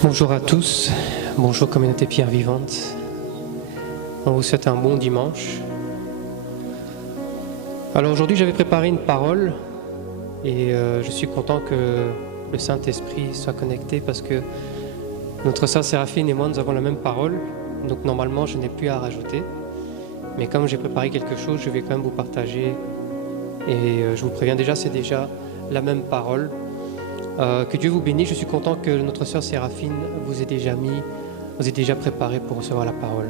Bonjour à tous, bonjour communauté Pierre Vivante. On vous souhaite un bon dimanche. Alors aujourd'hui j'avais préparé une parole et je suis content que le Saint-Esprit soit connecté parce que notre sœur Séraphine et moi nous avons la même parole, donc normalement je n'ai plus à rajouter. Mais comme j'ai préparé quelque chose, je vais quand même vous partager et je vous préviens déjà, c'est déjà la même parole. Que Dieu vous bénisse. Je suis content que notre sœur Séraphine vous ait déjà préparé pour recevoir la parole.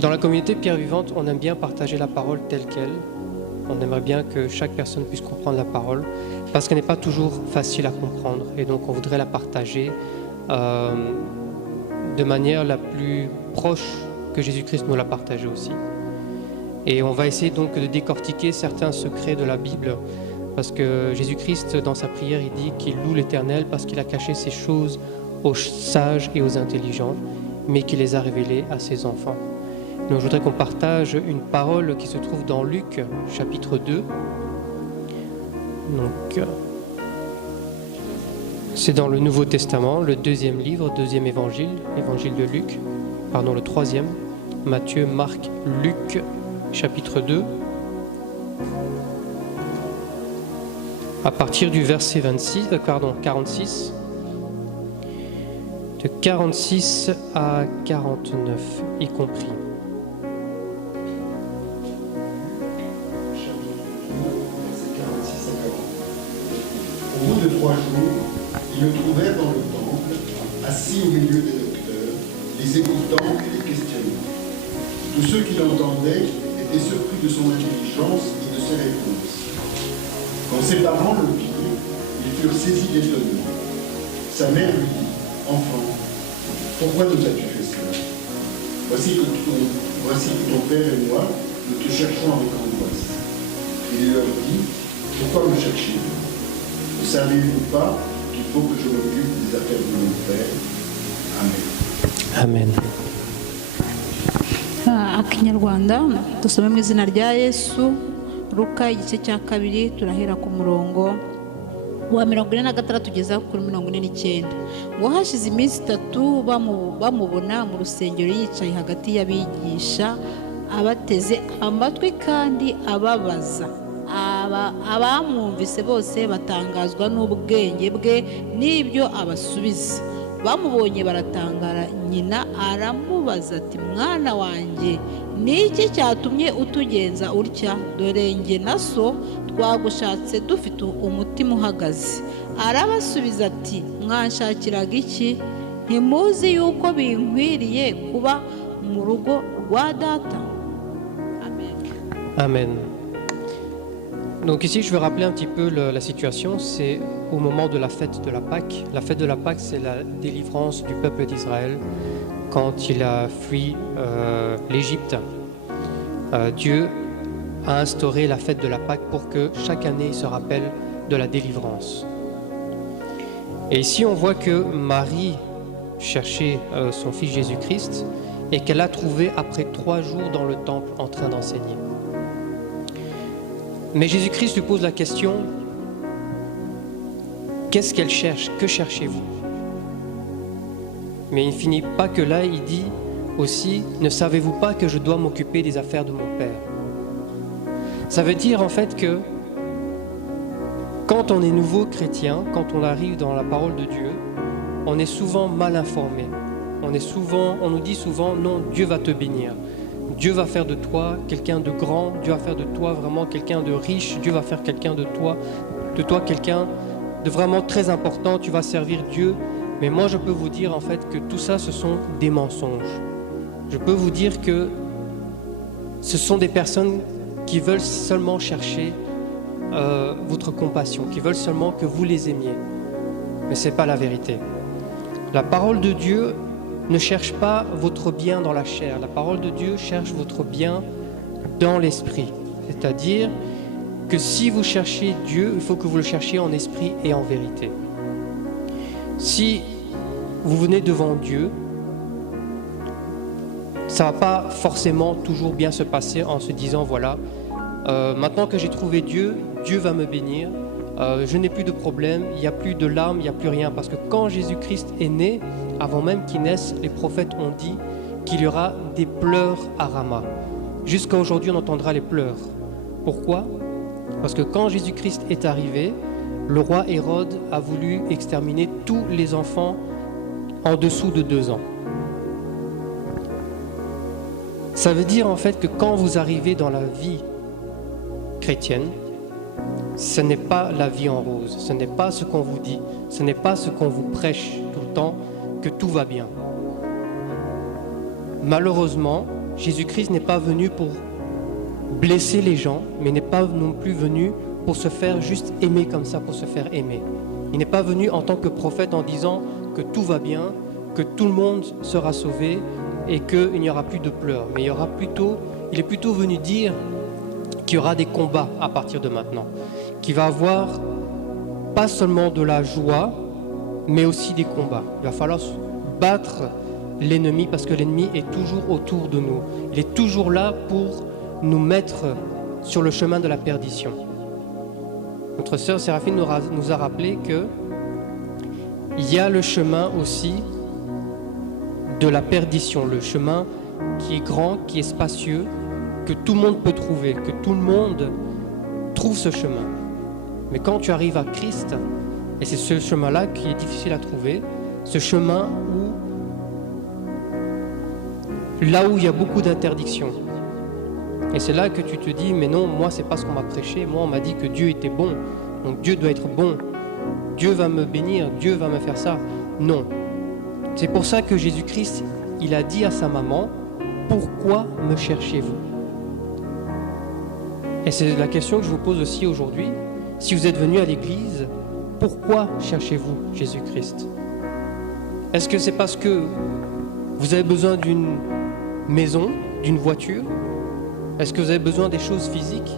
Dans la communauté Pierre Vivante, on aime bien partager la parole telle qu'elle. On aimerait bien que chaque personne puisse comprendre la parole parce qu'elle n'est pas toujours facile à comprendre et donc on voudrait la partager de manière la plus proche que Jésus-Christ nous l'a partagée aussi. Et on va essayer donc de décortiquer certains secrets de la Bible. Parce que Jésus-Christ, dans sa prière, il dit qu'il loue l'Éternel parce qu'il a caché ces choses aux sages et aux intelligents, mais qu'il les a révélées à ses enfants. Donc je voudrais qu'on partage une parole qui se trouve dans Luc, chapitre 2. Donc, c'est dans le Nouveau Testament, le deuxième livre, deuxième évangile, l'évangile de Luc, le troisième, Matthieu, Marc, Luc, chapitre 2. À partir du verset 46, de 46 à 49 y compris. Au bout de 3 jours, ils le trouvèrent dans le temple, assis au milieu des docteurs, les écoutant et les questionnant. Tous ceux qui l'entendaient étaient surpris de son intelligence et de ses réponses. Quand ses parents le virent, ils furent saisis d'étonnement. Sa mère lui dit, « Enfant, pourquoi nous as-tu fait cela? Voici que ton père et moi, nous te cherchons avec angoisse. » Il leur dit, « Pourquoi me cherchez-vous? Ne savez-vous pas qu'il faut que je m'occupe des affaires de mon père? » Amen. Amen. Akinyarwanda dusome mu izina rya Yesu. Luka igice cya 2 turahera ku murongo wa 46 tugeza kuri 49. Ngo hashize iminsi 3 bamubona mu rusengero yicaye hagati y'abigisha abateze amatwi kandi ababaza. Abamwumvise bose batangazwa n'ubwenge bwe n'ibyo abasubiza. Bamubonye baratangara. Nyina aramubaza ati, mwana wanjye, ni iki cyatumye utugenza utya? Dore njye na so twagushatse dufite umutima uhagaze. Arabasubiza ati, mwanshakiraga iki? Ntimuzi yuko binkwiriye kuba mu rugo rwa data? Amen. Amen. Donc ici, je vais rappeler un petit peu la situation. C'est au moment de la fête de la Pâque. La fête de la Pâque, c'est la délivrance du peuple d'Israël quand il a fui l'Égypte. Dieu a instauré la fête de la Pâque pour que chaque année il se rappelle de la délivrance. Et ici, on voit que Marie cherchait son fils Jésus-Christ et qu'elle l'a trouvé après 3 jours dans le temple en train d'enseigner. Mais Jésus-Christ lui pose la question, qu'est-ce qu'elle cherche? Que cherchez-vous? Mais il ne finit pas que là, il dit aussi, ne savez-vous pas que je dois m'occuper des affaires de mon Père? Ça veut dire en fait que quand on est nouveau chrétien, quand on arrive dans la parole de Dieu, on est souvent mal informé. On nous dit souvent, non, Dieu va te bénir. Dieu va faire de toi quelqu'un de grand, Dieu va faire de toi vraiment quelqu'un de riche, Dieu va faire quelqu'un de toi quelqu'un de vraiment très important, tu vas servir Dieu. Mais moi je peux vous dire en fait que tout ça ce sont des mensonges. Je peux vous dire que ce sont des personnes qui veulent seulement chercher votre compassion, qui veulent seulement que vous les aimiez. Mais ce n'est pas la vérité. La parole de Dieu ne cherche pas votre bien dans la chair. La parole de Dieu cherche votre bien dans l'esprit. C'est-à-dire que si vous cherchez Dieu, il faut que vous le cherchiez en esprit et en vérité. Si vous venez devant Dieu, ça ne va pas forcément toujours bien se passer en se disant, voilà, maintenant que j'ai trouvé Dieu, Dieu va me bénir je n'ai plus de problème, il n'y a plus de larmes, il n'y a plus rien. Parce que quand Jésus-Christ est né, avant même qu'il naisse, les prophètes ont dit qu'il y aura des pleurs à Rama. Jusqu'à aujourd'hui, on entendra les pleurs. Pourquoi ? Parce que quand Jésus-Christ est arrivé, le roi Hérode a voulu exterminer tous les enfants en dessous de 2 ans. Ça veut dire en fait que quand vous arrivez dans la vie chrétienne, ce n'est pas la vie en rose, ce n'est pas ce qu'on vous dit, ce n'est pas ce qu'on vous prêche tout le temps, que tout va bien. Malheureusement, Jésus-Christ n'est pas venu pour blesser les gens, mais n'est pas non plus venu pour se faire juste aimer comme ça, pour se faire aimer. Il n'est pas venu en tant que prophète en disant que tout va bien, que tout le monde sera sauvé et qu'il n'y aura plus de pleurs. Mais il est plutôt venu dire qu'il y aura des combats à partir de maintenant, qu'il va avoir pas seulement de la joie, mais aussi des combats. Il va falloir battre l'ennemi parce que l'ennemi est toujours autour de nous. Il est toujours là pour nous mettre sur le chemin de la perdition. Notre sœur Séraphine nous a rappelé qu'il y a le chemin aussi de la perdition, le chemin qui est grand, qui est spacieux, que tout le monde peut trouver, que tout le monde trouve ce chemin. Mais quand tu arrives à Christ, et c'est ce chemin-là qui est difficile à trouver, ce chemin là où il y a beaucoup d'interdictions. Et c'est là que tu te dis, mais non, moi c'est pas ce qu'on m'a prêché, moi on m'a dit que Dieu était bon, donc Dieu doit être bon, Dieu va me bénir, Dieu va me faire ça. Non. C'est pour ça que Jésus-Christ, il a dit à sa maman, pourquoi me cherchez-vous ? Et c'est la question que je vous pose aussi aujourd'hui. Si vous êtes venu à l'église, pourquoi cherchez-vous Jésus-Christ ? Est-ce que c'est parce que vous avez besoin d'une maison, d'une voiture ? Est-ce que vous avez besoin des choses physiques ?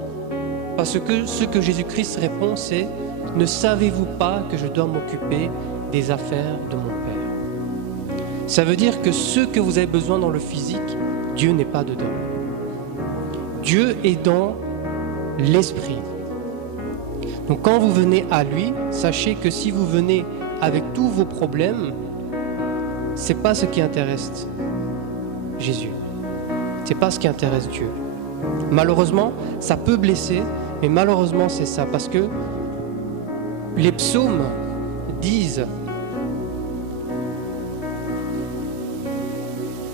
Parce que ce que Jésus-Christ répond, c'est « Ne savez-vous pas que je dois m'occuper des affaires de mon Père ?» Ça veut dire que ce que vous avez besoin dans le physique, Dieu n'est pas dedans. Dieu est dans l'esprit. Donc quand vous venez à lui, sachez que si vous venez avec tous vos problèmes, c'est pas ce qui intéresse Jésus. C'est pas ce qui intéresse Dieu. Malheureusement, ça peut blesser, mais malheureusement c'est ça, parce que les psaumes disent,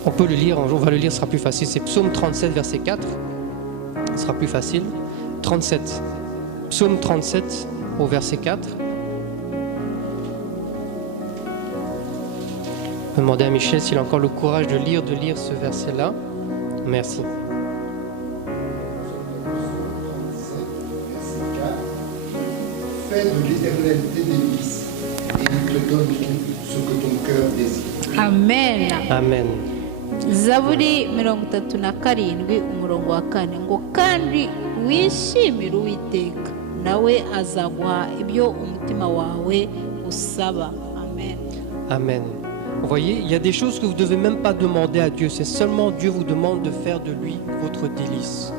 on peut le lire, on va le lire, ce sera plus facile, c'est Psaume 37, verset 4, ce sera plus facile, 37, Psaume 37 au verset 4. Je vais demander à Michel s'il a encore le courage de lire ce verset-là. Merci. Fais de l'Éternel tes délices et ils te donneront ce que ton cœur désire. amen. Amen. Zaburi 37 umurongo wa 4 ngo kandi wishimire Uwiteka nawe azaguha ibyo umutima wawe usaba. Amen. Amen. Vous voyez, il y a des choses que vous ne devez même pas demander à Dieu. C'est seulement Dieu vous demande de faire de lui votre délice.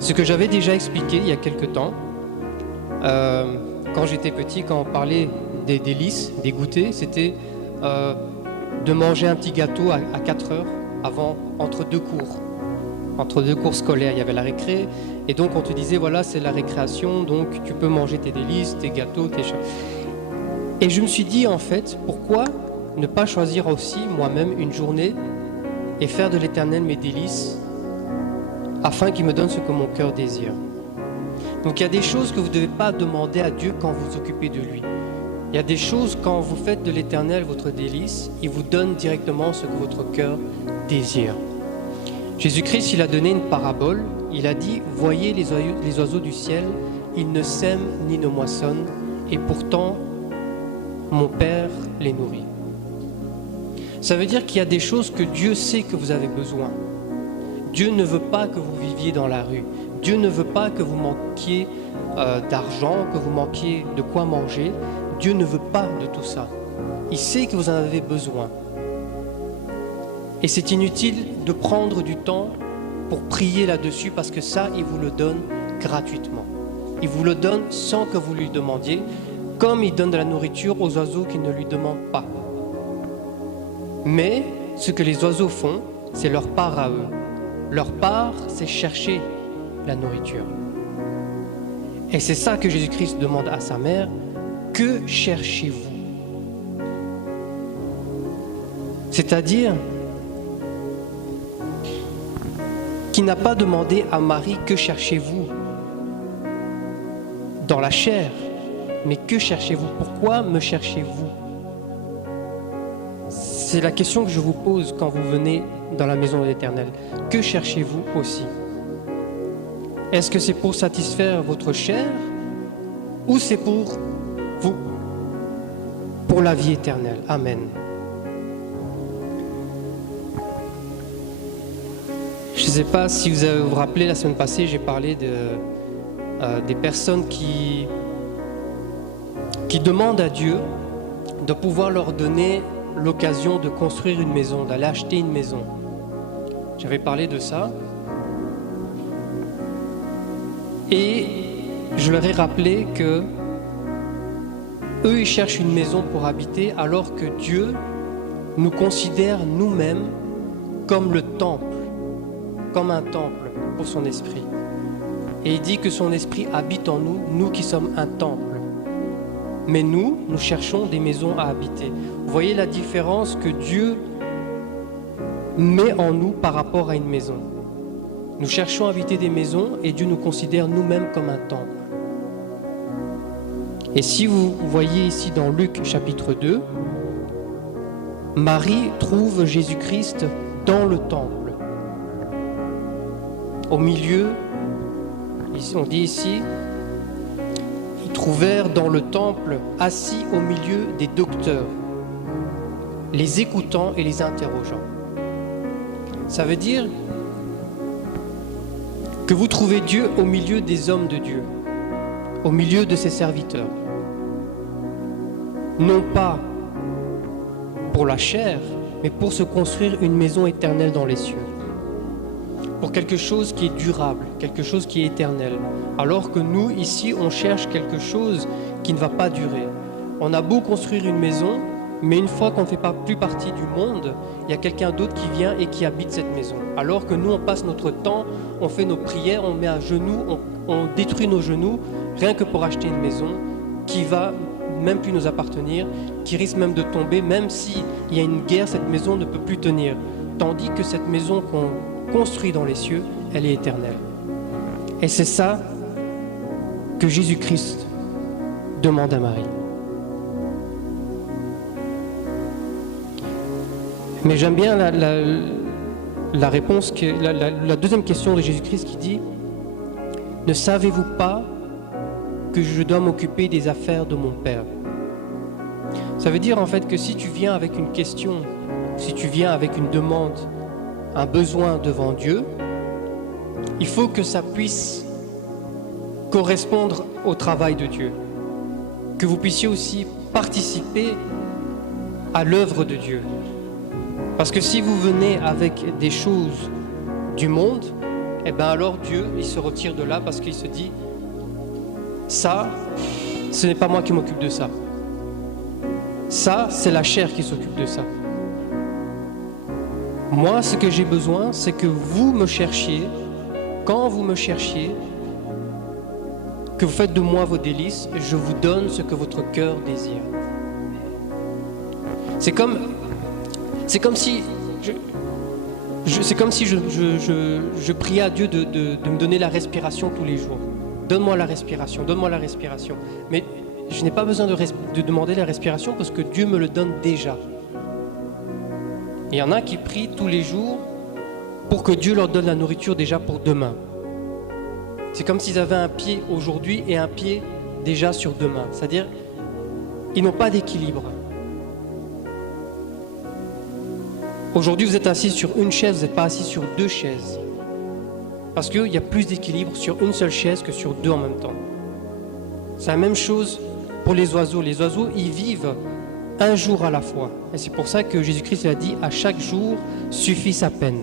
Ce que j'avais déjà expliqué il y a quelque temps, quand j'étais petit, quand on parlait des délices, des goûters, c'était de manger un petit gâteau à 4 heures entre deux cours scolaires. Il y avait la récré, et donc on te disait, voilà, c'est la récréation, donc tu peux manger tes délices, tes gâteaux, tes choses. Et je me suis dit, en fait, pourquoi ne pas choisir aussi moi-même une journée et faire de l'Éternel mes délices afin qu'il me donne ce que mon cœur désire. Donc il y a des choses que vous ne devez pas demander à Dieu quand vous vous occupez de lui. Il y a des choses, quand vous faites de l'Éternel votre délice, il vous donne directement ce que votre cœur désire. Jésus-Christ, il a donné une parabole. Il a dit, voyez les oiseaux du ciel, ils ne sèment ni ne moissonnent, et pourtant mon Père les nourrit. Ça veut dire qu'il y a des choses que Dieu sait que vous avez besoin. Dieu ne veut pas que vous viviez dans la rue. Dieu ne veut pas que vous manquiez d'argent, que vous manquiez de quoi manger. Dieu ne veut pas de tout ça. Il sait que vous en avez besoin. Et c'est inutile de prendre du temps pour prier là-dessus parce que ça, il vous le donne gratuitement. Il vous le donne sans que vous lui demandiez, comme il donne de la nourriture aux oiseaux qui ne lui demandent pas. Mais ce que les oiseaux font, c'est leur part à eux. Leur part, c'est chercher la nourriture. Et c'est ça que Jésus-Christ demande à sa mère. Que cherchez-vous? C'est-à-dire qu'il n'a pas demandé à Marie que cherchez-vous dans la chair, mais que cherchez-vous? Pourquoi me cherchez-vous? C'est la question que je vous pose quand vous venez dans la maison de l'Éternel. Que cherchez-vous aussi? Est-ce que c'est pour satisfaire votre chair ou c'est pour vous, pour la vie éternelle? Amen. Je ne sais pas si vous vous rappelez, la semaine passée, j'ai parlé des personnes qui demandent à Dieu de pouvoir leur donner l'occasion de construire une maison, d'aller acheter une maison. J'avais parlé de ça. Et je leur ai rappelé que eux, ils cherchent une maison pour habiter, alors que Dieu nous considère nous-mêmes comme le temple, comme un temple pour son esprit. Et il dit que son esprit habite en nous, nous qui sommes un temple. Mais nous cherchons des maisons à habiter. Vous voyez la différence que Dieu met en nous par rapport à une maison. Nous cherchons à habiter des maisons et Dieu nous considère nous-mêmes comme un temple. Et si vous voyez ici dans Luc chapitre 2, Marie trouve Jésus-Christ dans le temple. Au milieu, on dit ici, ils trouvèrent dans le temple assis au milieu des docteurs, les écoutant et les interrogeant. Ça veut dire que vous trouvez Dieu au milieu des hommes de Dieu, au milieu de ses serviteurs. Non pas pour la chair, mais pour se construire une maison éternelle dans les cieux. Pour quelque chose qui est durable, quelque chose qui est éternel. Alors que nous, ici, on cherche quelque chose qui ne va pas durer. On a beau construire une maison, mais une fois qu'on ne fait plus partie du monde, il y a quelqu'un d'autre qui vient et qui habite cette maison. Alors que nous, on passe notre temps, on fait nos prières, on met à genoux, on détruit nos genoux, rien que pour acheter une maison qui va même plus nous appartenir, qui risque même de tomber, même s'il y a une guerre, cette maison ne peut plus tenir. Tandis que cette maison qu'on construit dans les cieux, elle est éternelle. Et c'est ça que Jésus-Christ demande à Marie. Mais j'aime bien la réponse, la deuxième question de Jésus-Christ qui dit « Ne savez-vous pas que je dois m'occuper des affaires de mon Père ?» Ça veut dire en fait que si tu viens avec une question, si tu viens avec une demande, un besoin devant Dieu, il faut que ça puisse correspondre au travail de Dieu. Que vous puissiez aussi participer à l'œuvre de Dieu. Parce que si vous venez avec des choses du monde, eh bien alors Dieu, il se retire de là parce qu'il se dit « Ça, ce n'est pas moi qui m'occupe de ça. Ça, c'est la chair qui s'occupe de ça. Moi, ce que j'ai besoin, c'est que vous me cherchiez, quand vous me cherchiez, que vous faites de moi vos délices, je vous donne ce que votre cœur désire. » C'est comme si je priais à Dieu de me donner la respiration tous les jours. Donne-moi la respiration, donne-moi la respiration. Mais je n'ai pas besoin de demander la respiration parce que Dieu me le donne déjà. Il y en a qui prient tous les jours pour que Dieu leur donne la nourriture déjà pour demain. C'est comme s'ils avaient un pied aujourd'hui et un pied déjà sur demain. C'est-à-dire, ils n'ont pas d'équilibre. Aujourd'hui, vous êtes assis sur une chaise, vous n'êtes pas assis sur deux chaises. Parce qu'il y a plus d'équilibre sur une seule chaise que sur deux en même temps. C'est la même chose pour les oiseaux. Les oiseaux, ils vivent un jour à la fois. Et c'est pour ça que Jésus-Christ a dit « À chaque jour suffit sa peine ».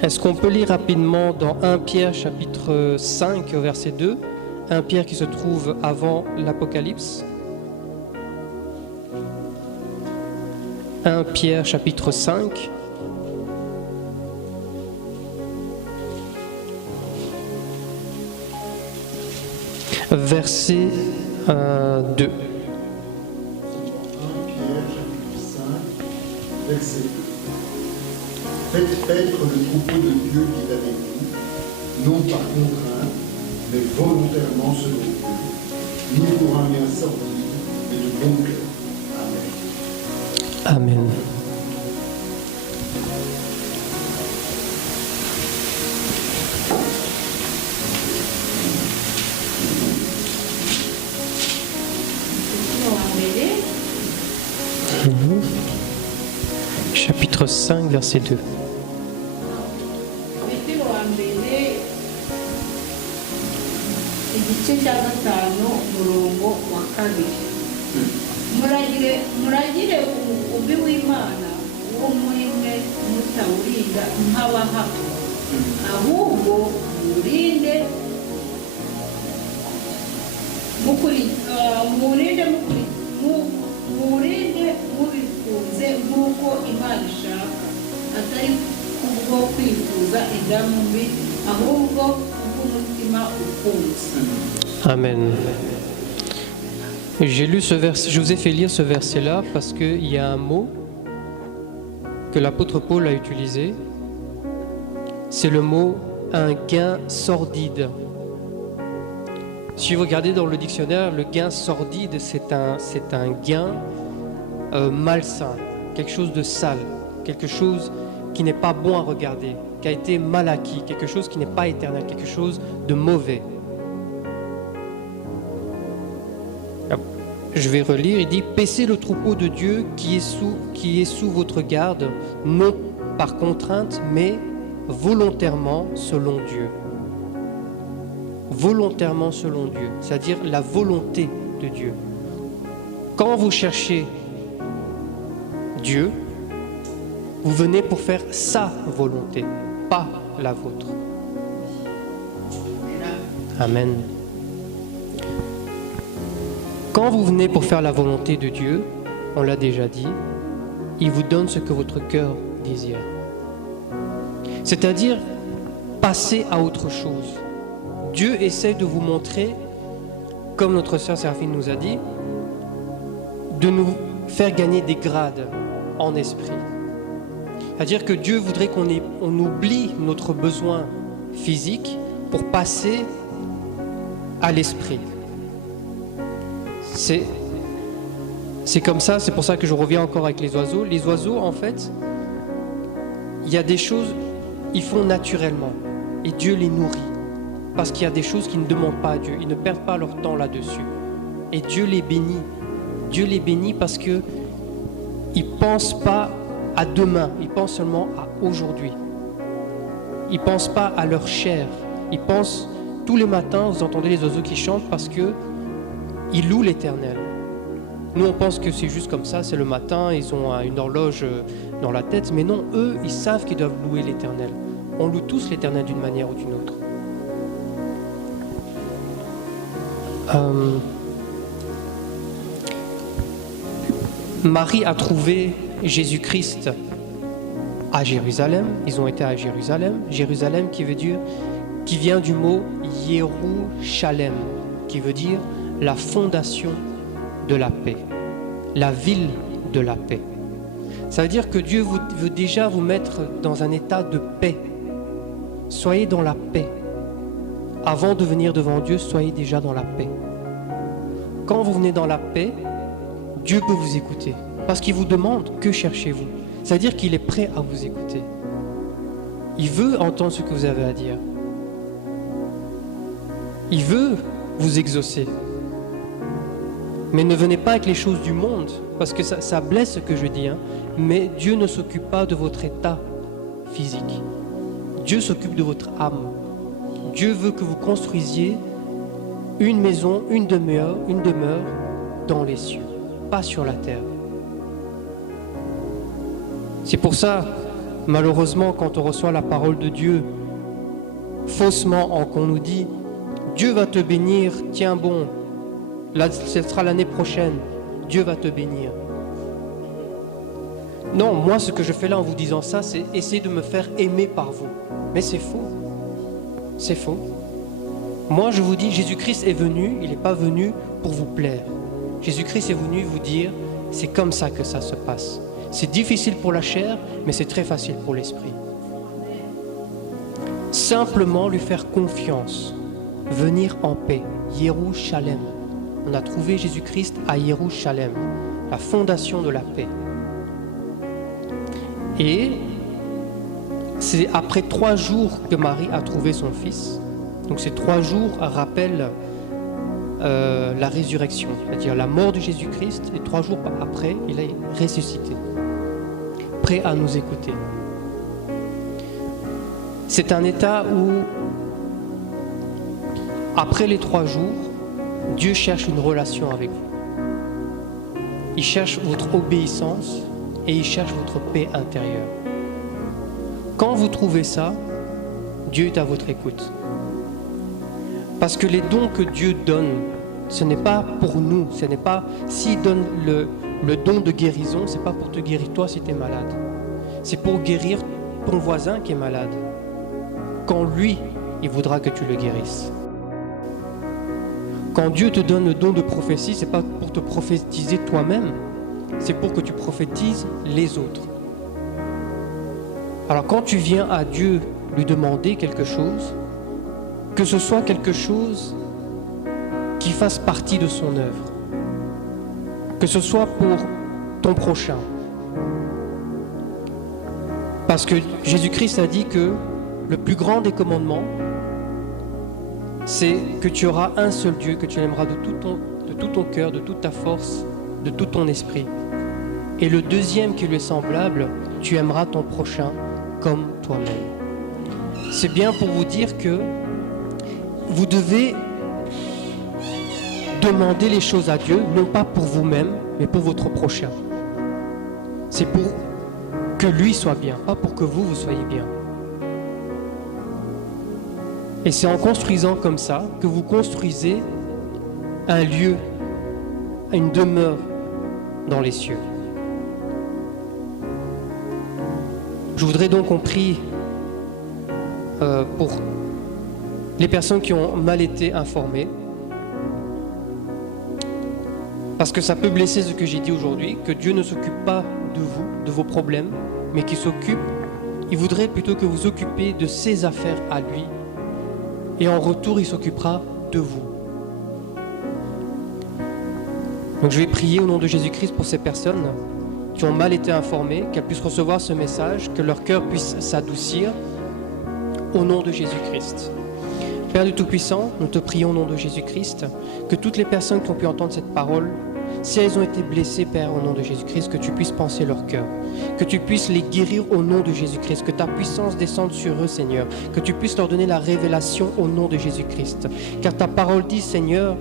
Est-ce qu'on peut lire rapidement dans 1 Pierre chapitre 5 verset 2, 1 Pierre qui se trouve avant l'Apocalypse. 1 Pierre chapitre 5. Verset 2. 1 Pierre, chapitre 5, verset 2. Faites paître le troupeau de Dieu qui est avec vous, non par contrainte, mais volontairement selon Dieu, ni pour un bien sordide, mais de bon cœur. Amen. Amen. Chapitre 5, verset 2. Petero wa mbere igice cya gatanu umurongo wa kabiri. Muragire umukumbi w'Imana uwo muri mwe mutawurinda nk'abahato, ahubwo murinde mubikunze nk'uko Imana ishaka, atari kubwo kwifuza indamu mbi, ahubwo kubw'umutima ukunze. Amen. J'ai lu ce verset, je vous ai fait lire ce verset-là parce qu'il y a un mot que l'apôtre Paul a utilisé. C'est le mot un gain sordide. Si vous regardez dans le dictionnaire, le gain sordide, c'est un gain malsain, quelque chose de sale, quelque chose qui n'est pas bon à regarder, qui a été mal acquis, quelque chose qui n'est pas éternel, quelque chose de mauvais. Je vais relire, il dit « Paissez le troupeau de Dieu qui est sous votre garde, non par contrainte, mais volontairement selon Dieu. » Volontairement selon Dieu, c'est-à-dire la volonté de Dieu. Quand vous cherchez Dieu, vous venez pour faire sa volonté, pas la vôtre. Amen. Quand vous venez pour faire la volonté de Dieu, on l'a déjà dit, il vous donne ce que votre cœur désire. C'est-à-dire passer à autre chose. Dieu essaie de vous montrer, comme notre sœur Séraphine nous a dit, de nous faire gagner des grades en esprit. C'est-à-dire que Dieu voudrait qu'on oublie notre besoin physique pour passer à l'esprit. C'est comme ça, c'est pour ça que je reviens encore avec les oiseaux. Les oiseaux, en fait, il y a des choses, ils font naturellement. Et Dieu les nourrit. Parce qu'il y a des choses qu'ils ne demandent pas à Dieu. Ils ne perdent pas leur temps là-dessus. Et Dieu les bénit. Dieu les bénit parce qu'ils ne pensent pas à demain. Ils pensent seulement à aujourd'hui. Ils ne pensent pas à leur chair. Ils pensent, tous les matins, vous entendez les oiseaux qui chantent parce qu'ils louent l'Éternel. Nous, on pense que c'est juste comme ça, c'est le matin, ils ont une horloge dans la tête. Mais non, eux, ils savent qu'ils doivent louer l'Éternel. On loue tous l'Éternel d'une manière ou d'une autre. Marie a trouvé Jésus-Christ à Jérusalem. Ils ont été à Jérusalem. Jérusalem qui vient du mot Yerushalem, qui veut dire la fondation de la paix, la ville de la paix. Ça veut dire que Dieu veut déjà vous mettre dans un état de paix. Soyez dans la paix. Avant de venir devant Dieu, soyez déjà dans la paix. Quand vous venez dans la paix, Dieu peut vous écouter. Parce qu'il vous demande que cherchez-vous. C'est-à-dire qu'il est prêt à vous écouter. Il veut entendre ce que vous avez à dire. Il veut vous exaucer. Mais ne venez pas avec les choses du monde, parce que ça blesse ce que je dis. Mais Dieu ne s'occupe pas de votre état physique. Dieu s'occupe de votre âme. Dieu veut que vous construisiez une maison, une demeure dans les cieux, pas sur la terre. C'est pour ça Malheureusement, quand on reçoit la parole de Dieu faussement, qu'on nous dit « Dieu va te bénir, tiens bon, là, ce sera l'année prochaine, Dieu va te bénir ». Non, moi ce que je fais là en vous disant ça, c'est essayer de me faire aimer par vous. Mais c'est faux. C'est faux. Moi je vous dis, Jésus-Christ est venu, il n'est pas venu pour vous plaire. Jésus-Christ est venu vous dire, c'est comme ça que ça se passe. C'est difficile pour la chair, mais c'est très facile pour l'esprit. Simplement lui faire confiance, venir en paix. Yerushalem. On a trouvé Jésus-Christ à Yerushalem, la fondation de la paix. Et c'est après 3 jours que Marie a trouvé son fils. Donc ces 3 jours rappellent la résurrection, c'est-à-dire la mort de Jésus-Christ, et 3 jours après, il est ressuscité, prêt à nous écouter. C'est un état où, après les 3 jours, Dieu cherche une relation avec vous. Il cherche votre obéissance et il cherche votre paix intérieure. Quand vous trouvez ça, Dieu est à votre écoute. Parce que les dons que Dieu donne, ce n'est pas pour nous, ce n'est pas, s'il donne le don de guérison, ce n'est pas pour te guérir toi si tu es malade. C'est pour guérir ton voisin qui est malade. Quand lui, il voudra que tu le guérisses. Quand Dieu te donne le don de prophétie, ce n'est pas pour te prophétiser toi-même, c'est pour que tu prophétises les autres. Alors quand tu viens à Dieu lui demander quelque chose, que ce soit quelque chose qui fasse partie de son œuvre, que ce soit pour ton prochain. Parce que Jésus-Christ a dit que le plus grand des commandements, c'est que tu auras un seul Dieu, que tu l'aimeras de tout ton cœur, de toute ta force, de tout ton esprit. Et le deuxième qui lui est semblable, tu aimeras ton prochain comme toi-même. C'est bien pour vous dire que vous devez demander les choses à Dieu, non pas pour vous-même, mais pour votre prochain. C'est pour que lui soit bien, pas pour que vous soyez bien. Et c'est en construisant comme ça que vous construisez un lieu, une demeure dans les cieux. Je voudrais donc qu'on prie pour les personnes qui ont mal été informées, parce que ça peut blesser ce que j'ai dit aujourd'hui, que Dieu ne s'occupe pas de vous, de vos problèmes, mais qu'il s'occupe, il voudrait plutôt que vous occupiez de ses affaires à lui, et en retour il s'occupera de vous. Donc je vais prier au nom de Jésus-Christ pour ces personnes qui ont mal été informées, qu'elles puissent recevoir ce message, que leur cœur puisse s'adoucir au nom de Jésus-Christ. Père du Tout-Puissant, nous te prions au nom de Jésus-Christ, que toutes les personnes qui ont pu entendre cette parole, si elles ont été blessées, Père, au nom de Jésus-Christ, que tu puisses penser leur cœur, que tu puisses les guérir au nom de Jésus-Christ, que ta puissance descende sur eux, Seigneur, que tu puisses leur donner la révélation au nom de Jésus-Christ. Car ta parole dit, Seigneur,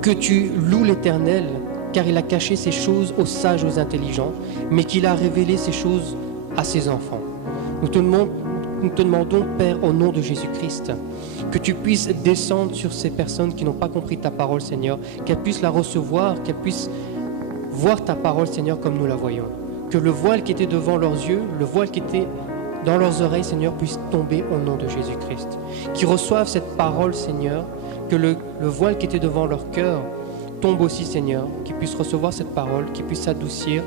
que tu loues l'Éternel, car il a caché ces choses aux sages, aux intelligents, mais qu'il a révélé ces choses à ses enfants. Nous te demandons, Père, au nom de Jésus-Christ, que tu puisses descendre sur ces personnes qui n'ont pas compris ta parole, Seigneur, qu'elles puissent la recevoir, qu'elles puissent voir ta parole, Seigneur, comme nous la voyons. Que le voile qui était devant leurs yeux, le voile qui était dans leurs oreilles, Seigneur, puisse tomber au nom de Jésus-Christ. Qu'ils reçoivent cette parole, Seigneur, que le voile qui était devant leur cœur tombe aussi, Seigneur, qu'ils puissent recevoir cette parole, qu'ils puissent s'adoucir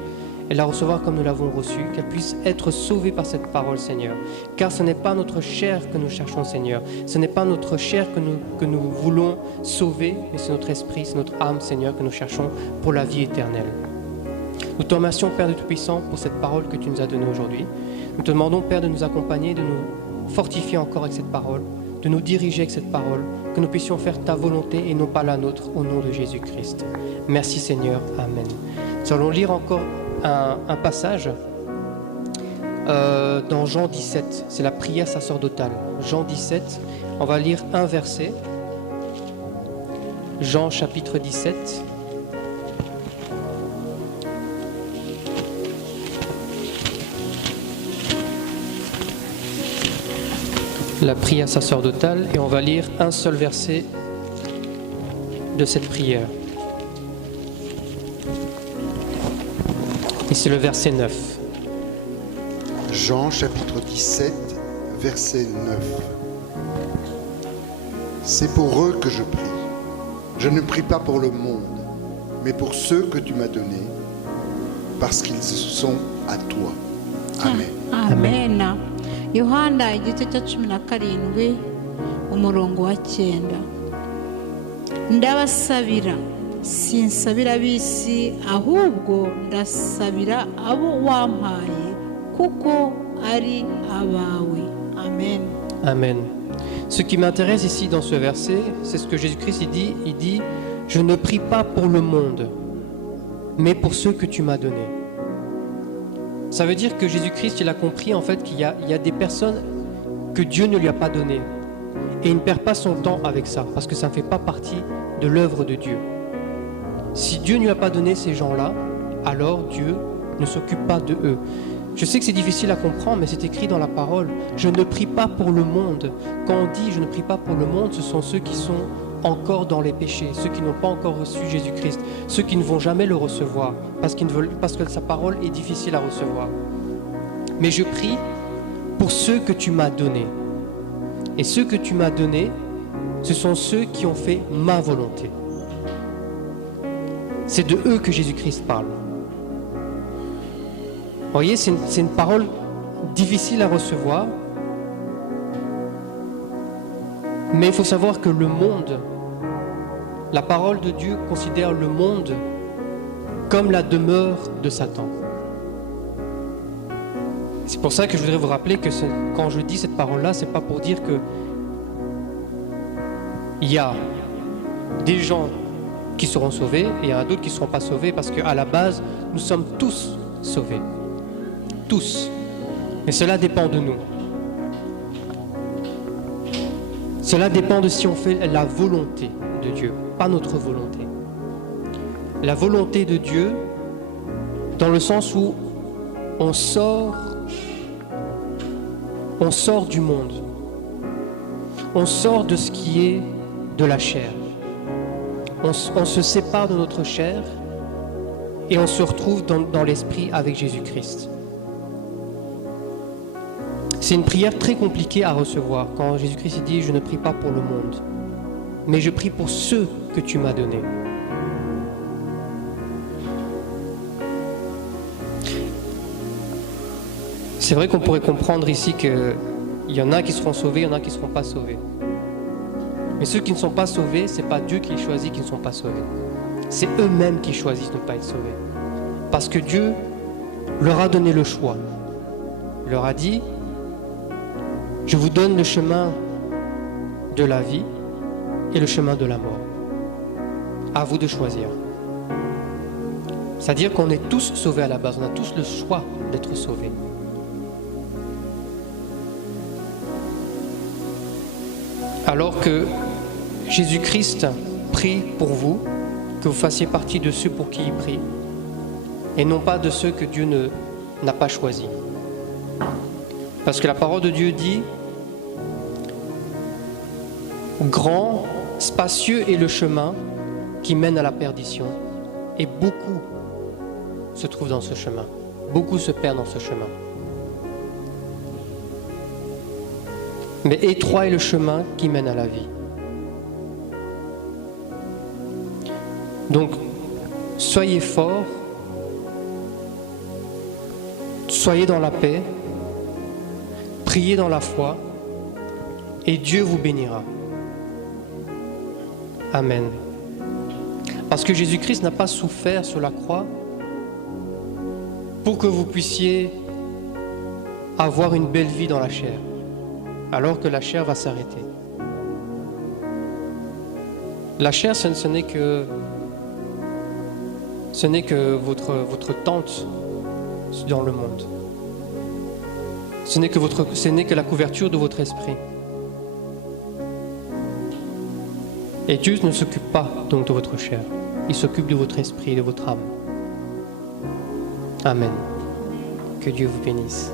et la recevoir comme nous l'avons reçue, qu'elle puisse être sauvée par cette parole, Seigneur. Car ce n'est pas notre chair que nous cherchons, Seigneur. Ce n'est pas notre chair que nous voulons sauver, mais c'est notre esprit, c'est notre âme, Seigneur, que nous cherchons pour la vie éternelle. Nous te remercions, Père de Tout-Puissant, pour cette parole que tu nous as donnée aujourd'hui. Nous te demandons, Père, de nous accompagner, de nous fortifier encore avec cette parole, de nous diriger avec cette parole, que nous puissions faire ta volonté et non pas la nôtre, au nom de Jésus-Christ. Merci, Seigneur. Amen. Nous allons lire encore un passage dans Jean 17, c'est la prière sacerdotale. Jean 17, on va lire un verset. Jean chapitre 17. la prière sacerdotale et on va lire un seul verset de cette prière. Et c'est le verset 9. Jean chapitre 17, verset 9. C'est pour eux que je prie. Je ne prie pas pour le monde, mais pour ceux que tu m'as donnés, parce qu'ils sont à toi. Amen. Amen. Yohana igice cya 17 umurongo wa 9. Ndabasabira, sinsabira ab'isi, ahubwo ndasabira abo wampaye, kuko ari abawe. Amen. Amen. Ce qui m'intéresse ici dans ce verset, c'est ce que Jésus-Christ il dit, je ne prie pas pour le monde, mais pour ceux que tu m'as donnés. Ça veut dire que Jésus-Christ, il a compris en fait qu'il y a des personnes que Dieu ne lui a pas données. Et il ne perd pas son temps avec ça, parce que ça ne fait pas partie de l'œuvre de Dieu. Si Dieu ne lui a pas donné ces gens-là, alors Dieu ne s'occupe pas de eux. Je sais que c'est difficile à comprendre, mais c'est écrit dans la parole. Je ne prie pas pour le monde. Quand on dit je ne prie pas pour le monde, ce sont ceux qui sont encore dans les péchés, ceux qui n'ont pas encore reçu Jésus-Christ, ceux qui ne vont jamais le recevoir, parce que sa parole est difficile à recevoir. Mais je prie pour ceux que tu m'as donnés. Et ceux que tu m'as donnés, ce sont ceux qui ont fait ma volonté. C'est de eux que Jésus-Christ parle. Vous voyez, c'est une parole difficile à recevoir. Mais il faut savoir que le monde, la parole de Dieu considère le monde comme la demeure de Satan. C'est pour ça que je voudrais vous rappeler que quand je dis cette parole-là, ce n'est pas pour dire que il y a des gens qui seront sauvés et il y en a d'autres qui ne seront pas sauvés, parce qu'à la base, nous sommes tous sauvés. Tous. Mais cela dépend de nous. Cela dépend de si on fait la volonté de Dieu, pas notre volonté. La volonté de Dieu, dans le sens où on sort du monde. On sort de ce qui est de la chair. On se sépare de notre chair et on se retrouve dans l'esprit avec Jésus-Christ. C'est une prière très compliquée à recevoir quand Jésus-Christ dit « Je ne prie pas pour le monde, mais je prie pour ceux que tu m'as donnés. » C'est vrai qu'on pourrait comprendre ici qu'il y en a qui seront sauvés, il y en a qui ne seront pas sauvés. Mais ceux qui ne sont pas sauvés, ce n'est pas Dieu qui les choisit qui ne sont pas sauvés. C'est eux-mêmes qui choisissent de ne pas être sauvés. Parce que Dieu leur a donné le choix. Il leur a dit « Je vous donne le chemin de la vie et le chemin de la mort. À vous de choisir. » C'est-à-dire qu'on est tous sauvés à la base. On a tous le choix d'être sauvés. Alors que Jésus-Christ prie pour vous, que vous fassiez partie de ceux pour qui il prie, et non pas de ceux que Dieu n'a pas choisis. Parce que la parole de Dieu dit « Grand, spacieux est le chemin qui mène à la perdition, et beaucoup se trouvent dans ce chemin. Beaucoup se perdent dans ce chemin. Mais étroit est le chemin qui mène à la vie. » Donc, soyez forts, soyez dans la paix, priez dans la foi, et Dieu vous bénira. Amen. Parce que Jésus-Christ n'a pas souffert sur la croix pour que vous puissiez avoir une belle vie dans la chair, alors que la chair va s'arrêter. La chair, ce n'est que votre tente dans le monde. Ce n'est que la couverture de votre esprit. Et Dieu ne s'occupe pas donc de votre chair. Il s'occupe de votre esprit, de votre âme. Amen. Que Dieu vous bénisse.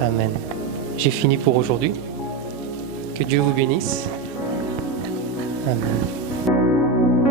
Amen. J'ai fini pour aujourd'hui. Que Dieu vous bénisse. Amen.